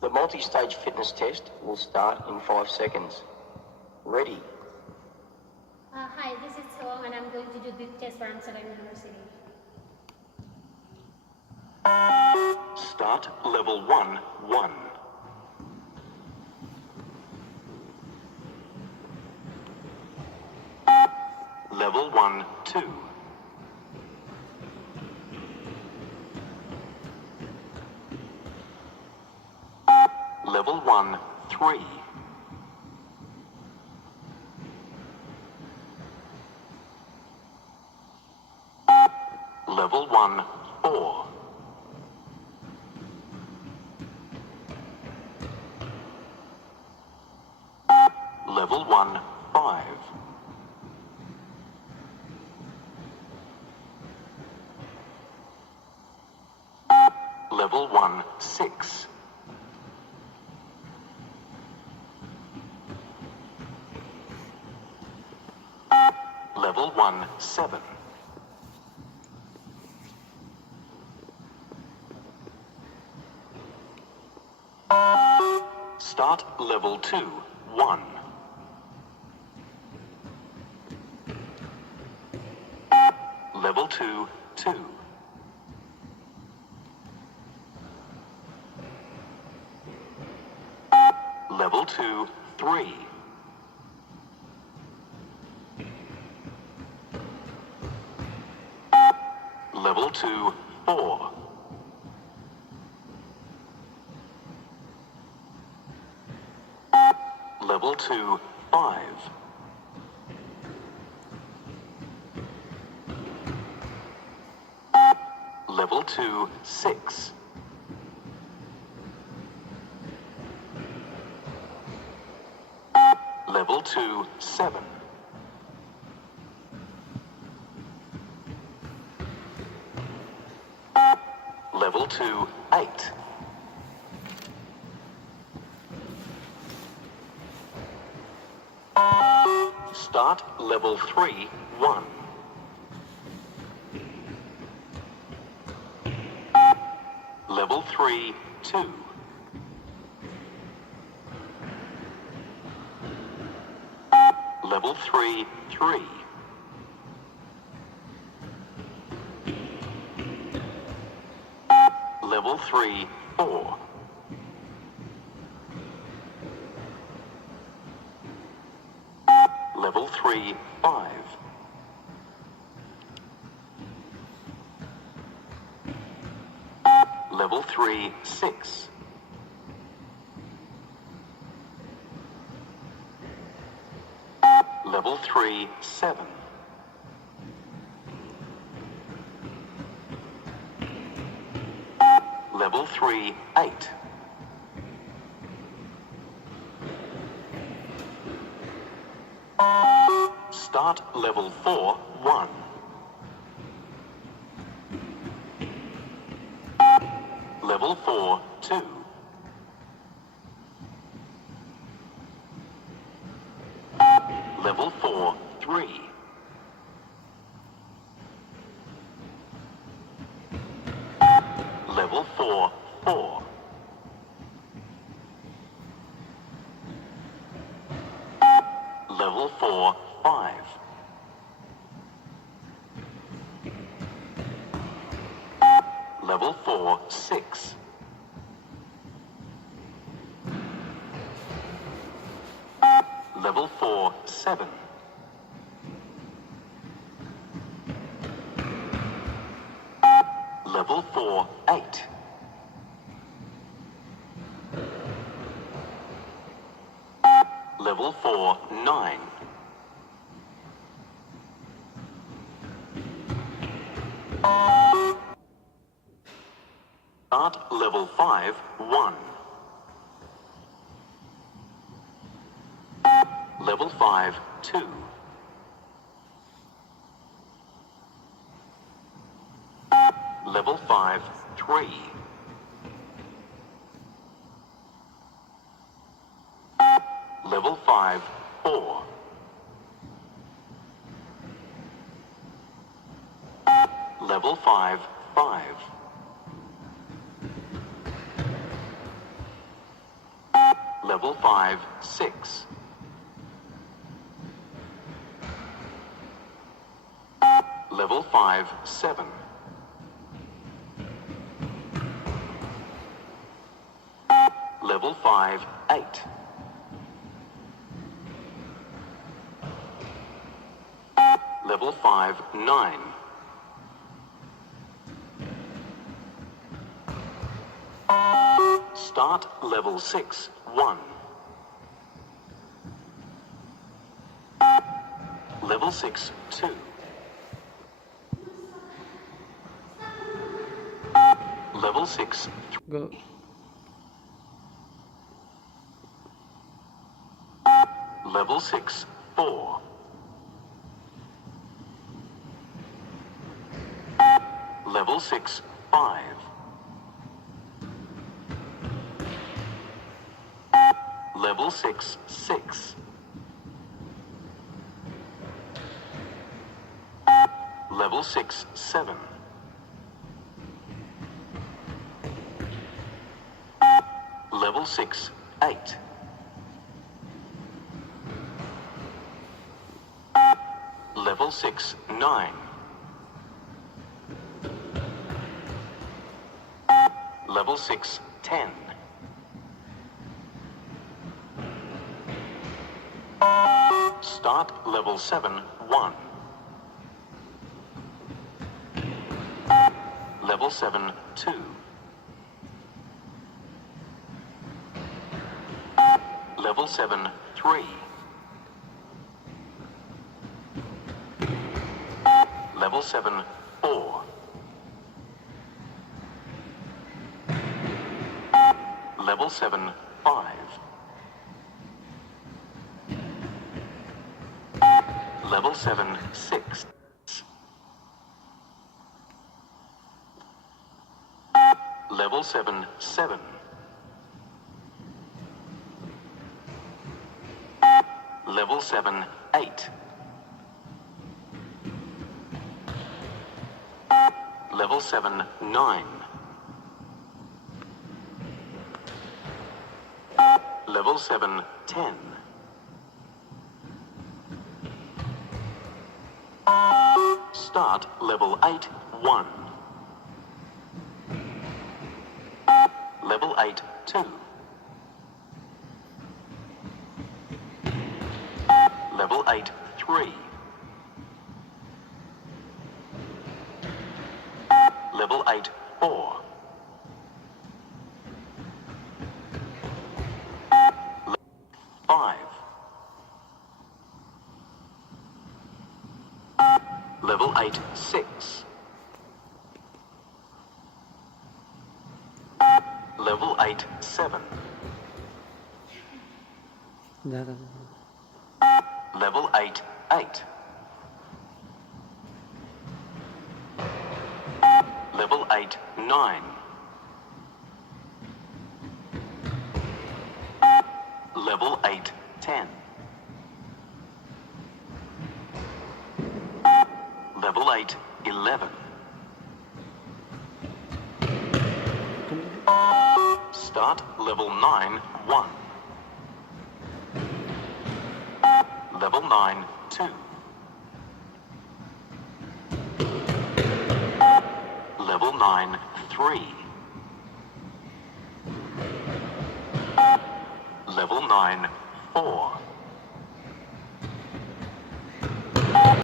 The multi-stage fitness test will start in 5 seconds. Ready? Hi, this is Song and I'm going to do the test for Amsterdam University. Start level 1, 1. Level 1, 2. Level 1, 3. Level 1, 4. Level 1, 5. Level 1, 6. Level 1, 7. Start level 2, 1. Level 2, 2. Level 2, 3. Level 2, 4. Level 2, 5. Level 2, 6. Level 2, 7. Level 2, 8. Start level 3, 1. Level 3, 2. Level 3, 3. Level 3, 4. Level 3, 5. Level 3, 6. Level 3, 7. Level 3, 8. Start level 4, 1. Level 4, 2. Level 4, 3. Level 4, 4. Level 4, 5. Level 4, 6. Level 4, 7. Level 4, 8. Level 4, 9. Start level 5, 1. Level 5, 2. Level 5, 3. Level 5, 4. Level 5, 5. Level 5, 6. Level 5, 7. Level 5, 8. Level 5, 9. Start level 6, 1. Level 6, 2. Level 6, Go. Level 6, 4. Level 6, 5. Level 6, 6. Level 6, 7. Level 6, 8. Level 6, 9. Level 6, 10. Start level 7, 1. Level 7, 2. Level 7, 3. Level 7, 4. Level 7, 5. Level 7, 6. Level 7, 7. Level 7, 8. Level 7, 9. Level 7, 10. Start level 8, 1. Level 8, 2. Level 8, 3. Level 8, 4. Level 5. Level 8, 6. Level 8, 7. Dah. Level 8, 8. Level 8, 9. Level 8, 10. Level 8, 11. Start level 9, 1. Level 9, 2. Level 9, 3. Level 9, 4.